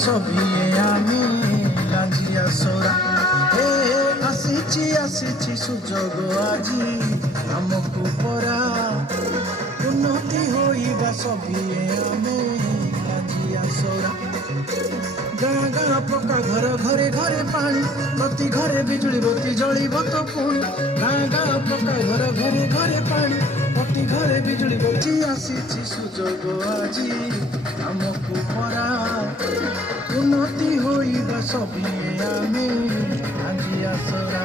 সবিয়ে আমি লাঞ্জিয়া সোরা আসিছি সুযোগ আজি আমকু পরা উন্নতি হইবা সবিয়ে আমি লাঞ্জিয়া সোরা গাঁ গাঁ পকা ঘর ঘরে ঘরে পানি প্রতি ঘরে বিজুଳି বতি জଳିବ ତ ପୁଣି ଗାଁ ଗାଁ ପକା ଘର ଘରେ ଘରେ ପାଣି ପ୍ରତି ଘରେ ବିଜୁଳି ବତି ଆସିଛି ସୁଯୋଗ ଆଜି ଆମକୁ ପରା ଉନ୍ନତି ହୋଇବା ସବିଏ ଆମେ ଆଜି ଆସରା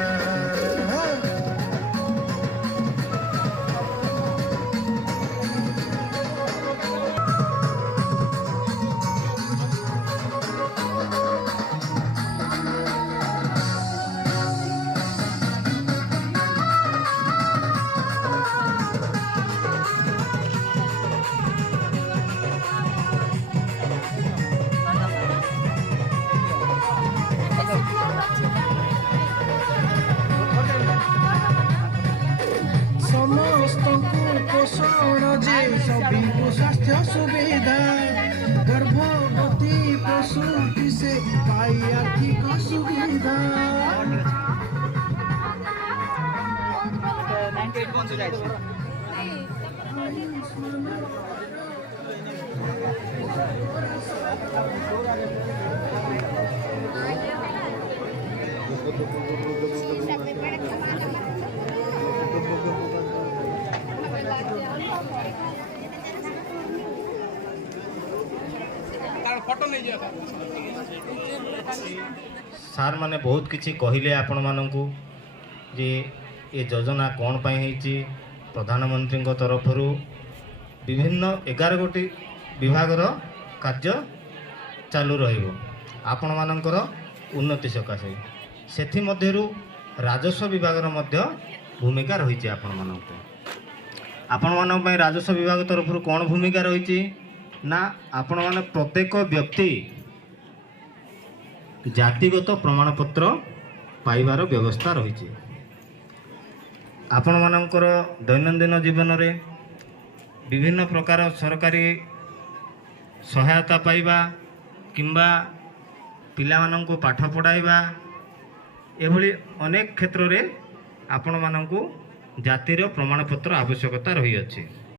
ସମସ୍ତଙ୍କୁ ପୋଷଣ ଯେ ସଭିଙ୍କୁ ସ୍ୱାସ୍ଥ୍ୟ ସୁବିଧା ଗର୍ଭବତୀ ପ୍ରସୂତି ସେ ପାଇ ଆର୍ଥିକ ସୁବିଧା ସାର୍ ମାନେ ବହୁତ କିଛି କହିଲେ ଆପଣମାନଙ୍କୁ ଯେ ଏ ଯୋଜନା କ'ଣ ପାଇଁ ହେଇଛି ପ୍ରଧାନମନ୍ତ୍ରୀଙ୍କ ତରଫରୁ ବିଭିନ୍ନ 11ଗୋଟି ବିଭାଗର କାର୍ଯ୍ୟ ଚାଲୁ ରହିବ ଆପଣମାନଙ୍କର ଉନ୍ନତି ସକାଶେ ସେଥିମଧ୍ୟରୁ ରାଜସ୍ୱ ବିଭାଗର ମଧ୍ୟ ଭୂମିକା ରହିଛି ଆପଣମାନଙ୍କ ପାଇଁ ରାଜସ୍ୱ ବିଭାଗ ତରଫରୁ କ'ଣ ଭୂମିକା ରହିଛି ନା ଆପଣମାନେ ପ୍ରତ୍ୟେକ ବ୍ୟକ୍ତି ଜାତିଗତ ପ୍ରମାଣପତ୍ର ପାଇବାର ବ୍ୟବସ୍ଥା ରହିଛି ଆପଣମାନଙ୍କର ଦୈନନ୍ଦିନ ଜୀବନରେ ବିଭିନ୍ନ ପ୍ରକାର ସରକାରୀ ସହାୟତା ପାଇବା କିମ୍ବା ପିଲାମାନଙ୍କୁ ପାଠ ପଢ଼ାଇବା ଏଭଳି ଅନେକ କ୍ଷେତ୍ରରେ ଆପଣମାନଙ୍କୁ ଜାତିର ପ୍ରମାଣପତ୍ର ଆବଶ୍ୟକତା ରହିଅଛି।